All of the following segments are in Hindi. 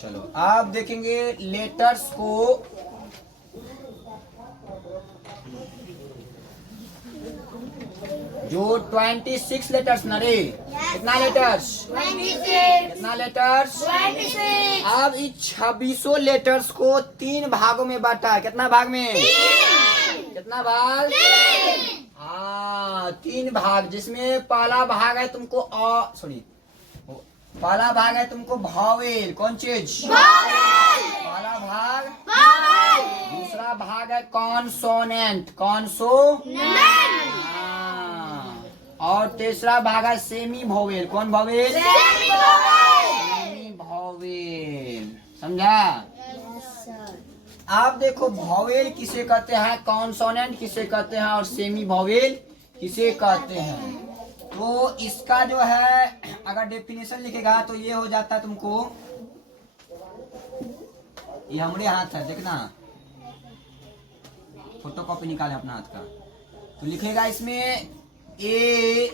चलो आप देखेंगे लेटर्स को, जो 26 लेटर्स ना रे, कितना लेटर्स? 26। कितना लेटर्स? 26। अब इस 26 लेटर्स को 3 भागों में बांटा है। कितना भाग में? 3। कितना भाग? 3। हाँ 3 भाग, जिसमें पहला भाग है तुमको सॉरी, पहला भाग है तुमको भावेल। कौन चीज? भावेल। पहला भाग भावेल। दूसरा भाग है कॉन्सोनेंट। कॉन्सोनेंट। और तीसरा भाग है सेमी भावेल। कौन vowel? Semi vowel. Semi vowel. समझा? Yes sir. आप देखो भावेल किसे कहते हैं, कॉन्सोनेंट किसे कहते हैं और सेमी भावेल किसे कहते हैं। तो इसका जो है अगर डेफिनेशन लिखेगा तो ये हो जाता है तुमको, ये हमारे हाथ है देखना, फोटो कॉपी निकाले अपना हाथ का। तो लिखेगा इसमें A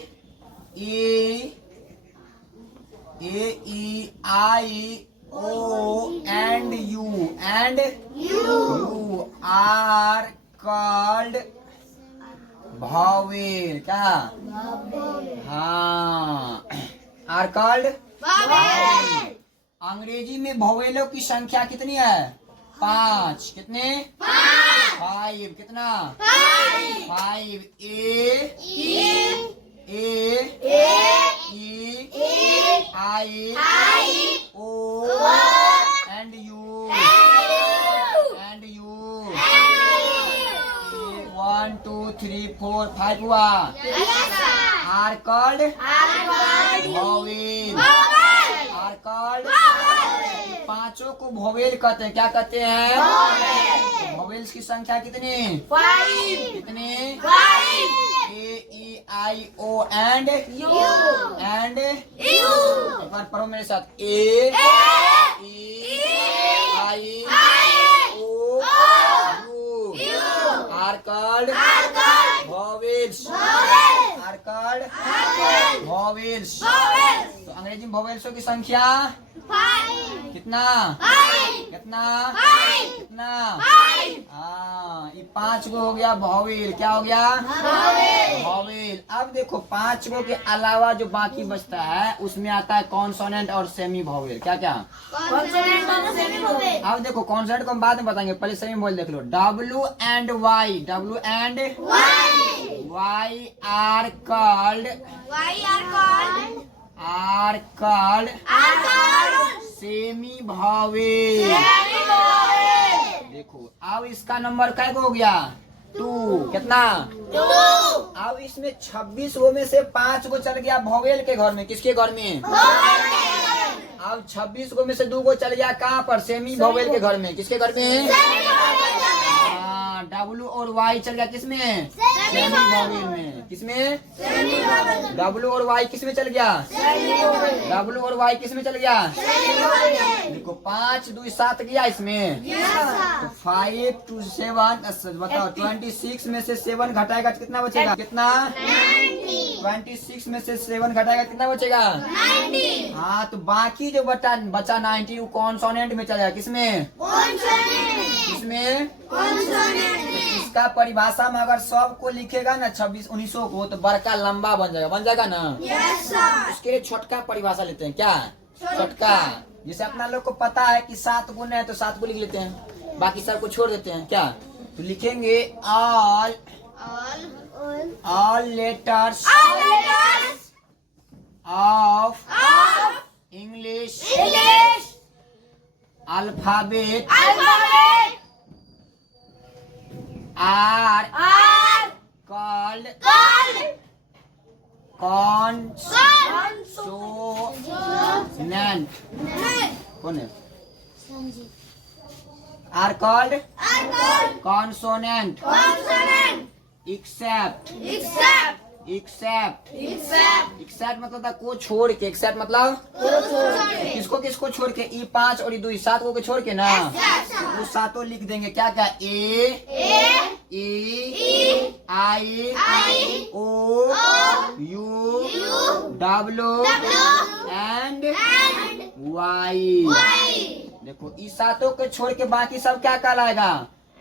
E I O and U are called vowel. क्या? हाँ आर कॉल्ड भावेल। अंग्रेजी में भावेलों की संख्या कितनी है? 5। कितने? 5। कितना? 5। ए E I O and you 1 2 3 4 5 हुआ। Are called vowel. Are called पांचों को भावेल कहते हैं। क्या कहते हैं? भावेल्स की संख्या कितनी? 5। कितने? 5। ए E I O and you एक बार पढ़ो मेरे साथ। A E I O U are called vowels. Are called vowels. तो अंग्रेजी में भावेल्सों की संख्या कितना? कितना? कितना? हाँ ये 5 गो हो गया भावेल। क्या हो गया? भावेल। अब देखो 5 गो के अलावा जो बाकी बचता है उसमें आता है कॉन्सोनेंट और सेमी भावेल। क्या क्या? अब देखो कॉन्सोनेंट को हम बाद में बताएंगे, पहले सेमी भावेल देख लो। W and Y are called semi vowel. देखो अब इसका नंबर क्या हो गया? 2। कितना? 2। अब इसमें 26 गो में से 5 गो चल गया भावेल के घर में। किसके घर में? अब 26 गो में से 2 गो चल गया कहाँ पर? सेमी भावेल के घर में। किसके घर में? हाँ डब्ल्यू और वाई चल गया किसमें? सेमी भावेल में। किसमें? डब्ल्यू और वाई किसमें चल गया? डब्ल्यू और वाई किसमें चल गया? देखो 5 2 7 गया इसमें। तो 5 2 7 बताओ 26 में से 7 घटाएगा तो कितना बचेगा? कितना? 26 में से 7 घटाएगा कितना बचेगा? 90। हाँ तो बाकी जो बचा 90 वो कॉन्सोनेंट में चलेगा। किसमें? किसमें? इसका परिभाषा में अगर सबको लिखेगा ना 26 1900 को तो बड़का लंबा बन जाएगा ना। उसके लिए छोटका परिभाषा लेते हैं। क्या? छोटका। जैसे अपना लोग को पता है कि 7 गुण है तो 7 को लिख लेते हैं, बाकी सब को छोड़ देते हैं। क्या? तो लिखेंगे all letters of English alphabet are called consonant. कौन है? Are called consonant except मतलब था को छोड़ के। एक्सेप्ट मतलब किसको छोड़ के? ई 5 और ई 2 7 को छोड़ के ना। वो सातों लिख देंगे। क्या क्या? ए E I O U W and Y. देखो इस सातों को छोड़ के बाकी सब क्या कहलाएगा?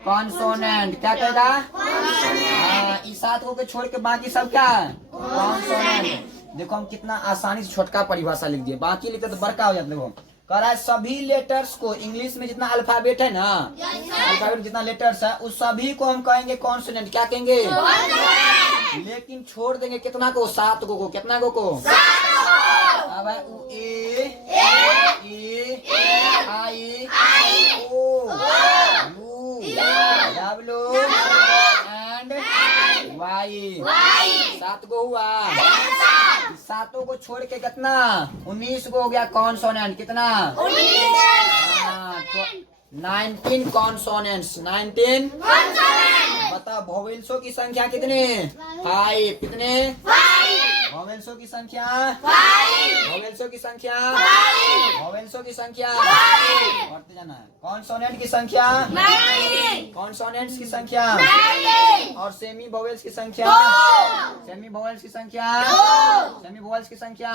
कॉन्सोनेंट। क्या कहेगा? हाँ, इस सातों को छोड़ के बाकी सब क्या है? कॉन्सोनेंट। देखो हम कितना आसानी से छोटका परिभाषा लिख दिए, बाकी लिखते तो बड़का हो जाता। देखो कह रहा है सभी लेटर्स को, इंग्लिश में जितना अल्फाबेट है ना, अल्फाबेट जितना लेटर्स है उस सभी को हम कहेंगे कॉन्सोनेंट। क्या कहेंगे? लेकिन छोड़ देंगे कितना को? 7 को। कितना को? अब है ए आई O U W and Y. 7 को हुआ। सातों को छोड़ के कितना? 19 को हो गया कॉन्सोनेंट। कितना? 19 कॉन्सोनेंट्स। 19 बता वोवेल्सों की संख्या कितने? 5। कितने? वोवेल्सों की संख्या? वोवेल्सों की संख्या? वोवेल्सों की संख्या बढ़ते जाना है। कॉन्सोनेंट की संख्या? कॉन्सोनेंट्स की संख्या और सेमी वोवेल्स की संख्या? सेमी वोवेल्स की संख्या? सेमी वोवेल्स की संख्या?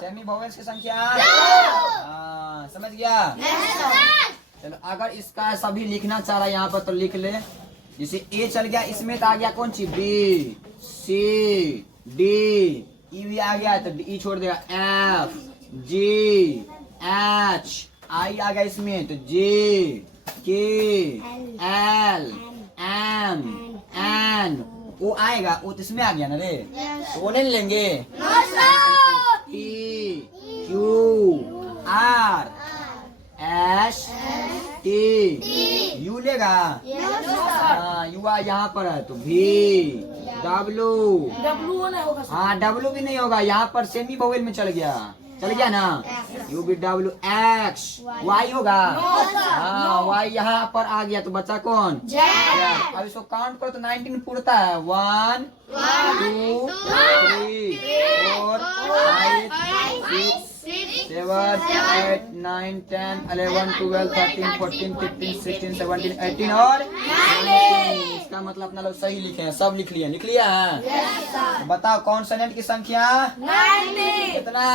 सेमी वोवेल्स की संख्या? हाँ, समझ गया? चलो अगर इसका सभी लिखना चाह रहा है यहाँ पर तो लिख ले। जैसे ए चल गया, इसमें तो आ गया कौन सी? B C D. ई भी आ गया तो ई छोड़ देगा। F G H. आई आ गया इसमें तो जे के एल एम एन। ओ आएगा, ओ तो इसमें आ गया ना रे, तो वो नहीं लेंगे। T Q R S T. You लेगा? हाँ यू आ यहाँ पर है तो भी डब्लू। हाँ डब्लू भी नहीं होगा, यहाँ पर सेमी वोवेल में चल गया ना। U B W X. Y होगा? हाँ वाई यहाँ पर आ गया तो बच्चा कौन? अब इसको काउंट करो तो 19 पूरता है। 1 2 3 4 5 6 7 8 9 10 11 12 13 14 15 16 17 18 और 19। इसका मतलब अपना लोग सही लिखे हैं, सब लिख लिए। लिख लिया है? तो बताओ कॉन्सोनेंट की संख्या? कितना?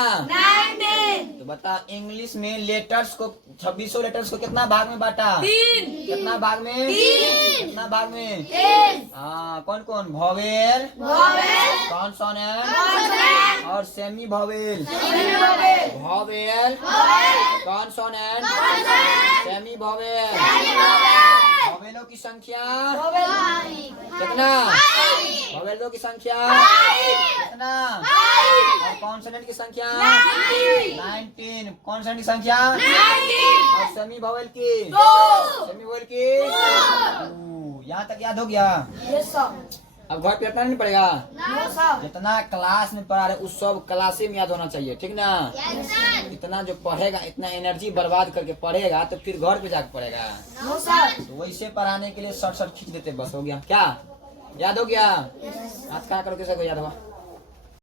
तो बता इंग्लिश में लेटर्स को 2600 लेटर्स को कितना भाग में बांटा? 3। कितना भाग में? कितना भाग में? हाँ कौन कौन? वोवेल, कॉन्सोनेंट और semi vowel. Vowel, consonant, semi vowel. वोवेलों की संख्या कितना? वोवेलों की संख्या कितना? और कॉन्सोनेंट की संख्या 19। कॉन्सोनेंट की संख्या और सेमी वोवेल की? सेमी वोवेल की? यहाँ तक याद हो गया? अब घर पे रटना नहीं पड़ेगा। जितना क्लास में पढ़ा रहे उस सब क्लासे में याद होना चाहिए, ठीक ना? इतना जो पढ़ेगा, इतना एनर्जी बर्बाद करके पढ़ेगा तो फिर घर पे जाकर पढ़ेगा। तो वैसे पढ़ाने के लिए शॉर्ट खींच देते, बस हो गया। क्या याद हो गया? आज क्या करो, किसी को याद हुआ?